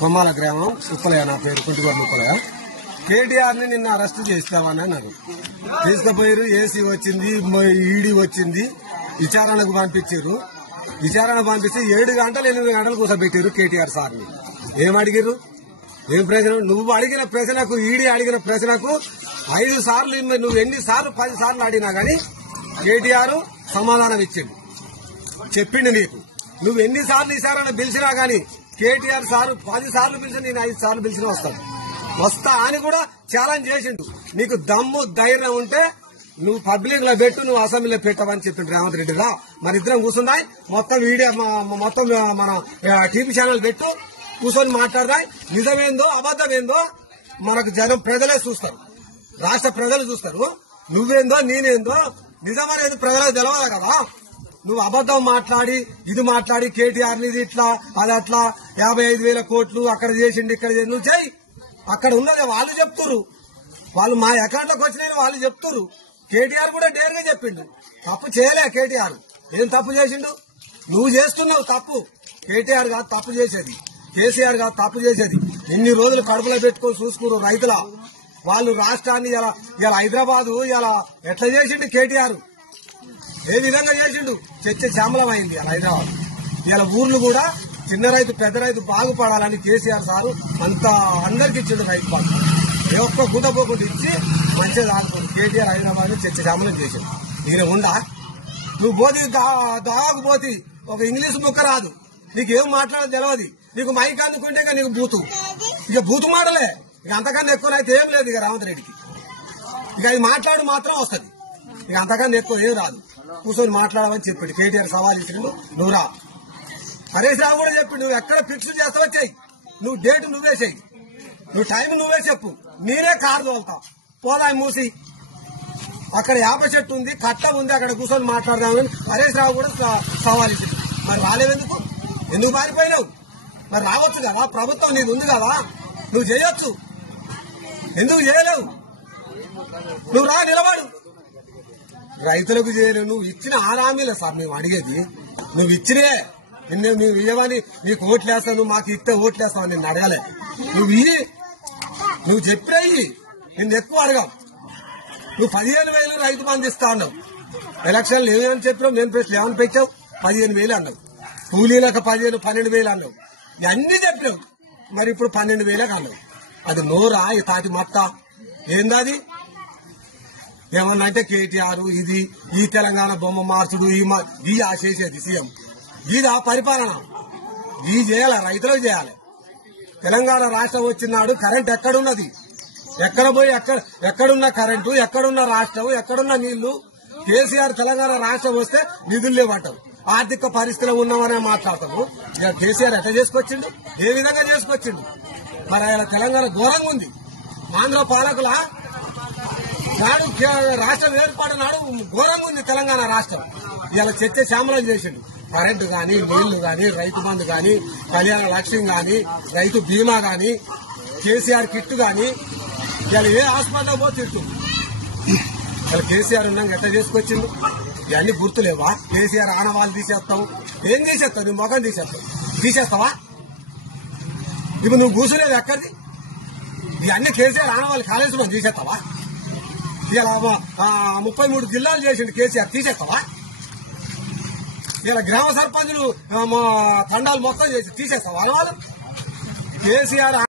కొమ్మాల గ్రామం ఉప్పలయ నా పేరు కుంటిగొడ్ల ఉప్పలయ. కేటీఆర్ ని నిన్న అరెస్ట్ చేస్తామని అన్నారు. తీసుకుపోయారు, ఏసీ వచ్చింది, ఈడీ వచ్చింది, విచారణకు పంపించారు. విచారణ పంపిస్తే 7 గంటలు 8 గంటలు కూర్చోబెట్టారు కేటీఆర్ సార్ని. ఏం అడిగారు? ఏం ప్రశ్న? నువ్వు అడిగిన ప్రశ్నకు, ఈడీ అడిగిన ప్రశ్నకు 5 సార్లు, నువ్వు ఎన్నిసార్లు 10 సార్లు అడిగినా గానీ కేటీఆర్ సమాధానం ఇచ్చిండు, చెప్పిండు నీకు. నువ్వు ఎన్నిసార్లు విచారణ పిలిచినా గానీ కేటీఆర్ సార్ 10 సార్లు పిలిచి, నేను 5 సార్లు పిలిచినా వస్తా అని కూడా ఛాలెంజ్ చేసిండు. నీకు దమ్ము ధైర్యం ఉంటే నువ్వు పబ్లిక్ లో పెట్టు, నువ్వు అసెంబ్లీలో పెట్టవని చెప్పిండు రేవంత్ రెడ్డిగా. మరి ఇద్దరం కూర్చున్నాయి, మొత్తం వీడియో మొత్తం మన టీవీ ఛానల్ పెట్టు, కూర్చొని మాట్లాడదాయి. నిజమేందో అబద్దమేందో మనకు జనం ప్రజలే చూస్తారు, రాష్ట్ర ప్రజలు చూస్తారు. నువ్వేందో నేనేందో నిజమనేది ప్రజలకు తెలవాలి కదా. నువ్వు అబద్దం మాట్లాడి, ఇది మాట్లాడి కేటీఆర్ ఇది ఇట్లా అది అట్లా 55,000 కోట్లు అక్కడ చేసిండి ఇక్కడ చేసి నువ్వు చెయ్యి. అక్కడ ఉన్నది వాళ్ళు చెప్తురు, వాళ్ళు మా అకౌంట్లోకి వచ్చినాయి వాళ్ళు చెప్తురు. కేటీఆర్ కూడా డేర్గా చెప్పిండు, తప్పు చేయలే కేటీఆర్. ఏం తప్పు చేసిండు? నువ్వు చేస్తున్నావు తప్పు. కేటీఆర్ కాదు తప్పు చేసేది, కేసీఆర్ కాదు తప్పు చేసేది. ఇన్ని రోజులు కడుపులో పెట్టుకొని చూసుకున్నారు రైతుల వాళ్ళు రాష్ట్రాన్ని. ఇలా హైదరాబాదు ఇలా ఎట్లా చేసిండు కేటీఆర్, ఏ విధంగా చేసిండు? చర్చ శ్యామలం అయింది అలా హైదరాబాద్. ఇలా ఊర్లు కూడా చిన్న రైతు పెద్ద రైతు బాగుపడాలని కేసీఆర్ సారు అంత అందరికి ఇచ్చిండు రైతు బాగు. ఏ ఒక్క గుద్దపోకుండా ఇచ్చి మంచిగా ఆడుకోండి. కేటీఆర్ హైదరాబాద్ చర్చ శ్యామలం చేసిండు. ఈయన ఉండా? నువ్వు పోతి దాగు పోతి, ఒక ఇంగ్లీష్ ముక్క రాదు, నీకేం మాట్లాడదు తెలియదు. నీకు మైక్ అందుకుంటే ఇక నీకు బూతు, ఇక బూతు మాటలే. ఇక అంతకన్నా ఎక్కువనైతే ఏం లేదు ఇక రేవంత్ రెడ్డికి. ఇక అది మాట్లాడు మాత్రం వస్తుంది, ఇక అంతకన్నా ఎక్కువ ఏం రాదు. కూర్చొని మాట్లాడమని చెప్పిండు కేటీఆర్. సవాల్ ఇచ్చిండు, నువ్వు రా. హరీష్ రావు కూడా చెప్పిండు, నువ్వు ఎక్కడ ఫిక్స్ చేస్తావో చెయ్యి, నువ్వు డేట్ నువ్వే చెయ్యి, నువ్వు టైం నువ్వే చెప్పు, నేనే కారు తోలుతావు పోదా మూసి. అక్కడ యాప చెట్టు ఉంది, కట్ట ఉంది, అక్కడ కూర్చొని మాట్లాడదామని హరీష్ రావు కూడా సవాల్ ఇచ్చిండు. మరి రాలేవెందుకు? ఎందుకు పారిపోయినావు? మరి రావచ్చు కదా, ప్రభుత్వం నీది ఉంది కదా, నువ్వు చేయొచ్చు. ఎందుకు చేయలేవు? నువ్వు రా, నిలబడు. రైతులకు చేయలేవు. నువ్వు ఇచ్చిన హామీలే సార్ మేము అడిగేది. నువ్వు ఇచ్చినే నువ్వు ఇవ్వని, నీకు ఓట్లేస్తావు, నువ్వు మాకు ఇస్తే ఓట్లేస్తావు నిన్ను అడగాలే. నువ్వు చెప్పినవి నిన్ను ఎక్కువ అడగావు. నువ్వు 15,000 రైతు బంధు ఇస్తా అన్నావు. ఎలక్షన్లు ఏమని చెప్పినావు? మేము ప్రశ్నలు ఏమని పెట్టావు? 15,000 అన్నావు. కూలీలకు 15,000 12,000 అన్నావు. అన్ని చెప్పినావు. మరి ఇప్పుడు 12,000 అన్నావు. అది నోరా? ఈ తాటి మొత్త ఏందది? ఏమన్నా అంటే కేటీఆర్ ఇది ఈ తెలంగాణ బొమ్మ మార్చుడు, ఈ చేసేది సీఎం ఇది ఆ పరిపాలన. ఈ చేయాలి, రైతులకు చేయాలి. తెలంగాణ రాష్ట్రం వచ్చినాడు కరెంట్ ఎక్కడున్నది? ఎక్కడ పోయి ఎక్కడున్న కరెంటు, ఎక్కడున్న రాష్ట్రం, ఎక్కడున్న నీళ్లు? కేసీఆర్ తెలంగాణ రాష్ట్రం వస్తే నిధులు లేవంటావు, ఆర్థిక పరిస్థితిలో ఉన్నామనే మాట్లాడతావు. ఇక కేసీఆర్ ఎట్లా చేసుకొచ్చిండు? ఏ విధంగా చేసుకొచ్చిండు? మరి ఆయన తెలంగాణ ఘోరంగా ఉంది. ఆంధ్ర పాలకుల నాడు రాష్ట్రం ఏర్పాటు నాడు ఘోరంగా ఉంది తెలంగాణ రాష్ట్రం. ఇలా చర్చ శ్యామలం చేసిండు. కరెంటు గాని, నీళ్లు గాని, రైతు బంధు గాని, కళ్యాణ లక్ష్యం గాని, రైతు బీమా గాని, కేసీఆర్ కిట్ గాని, ఇలా ఏ హాస్పిటల్ పో తిట్టు. ఇలా కేసీఆర్ ఉన్నాక ఎట్లా చేసుకొచ్చిండు? ఇవన్నీ గుర్తులేవా? కేసీఆర్ ఆనవాళ్ళు తీసేస్తావు. ఏం తీసేస్తావు? నీ మొఖం తీసేస్తావా? ఇప్పుడు నువ్వు కూర్చునేది ఎక్కడిది? ఇవన్నీ కేసీఆర్ ఆనవాళ్ళు కాళేశ్వరం తీసేస్తావా? ఇలా 33 జిల్లాలు చేసిండు కేసీఆర్, తీసేస్తావా? ఇలా గ్రామ సర్పంచులు తండాలు మొత్తం చేసి తీసేస్తావా? ఆనవాళ్ళు కేసీఆర్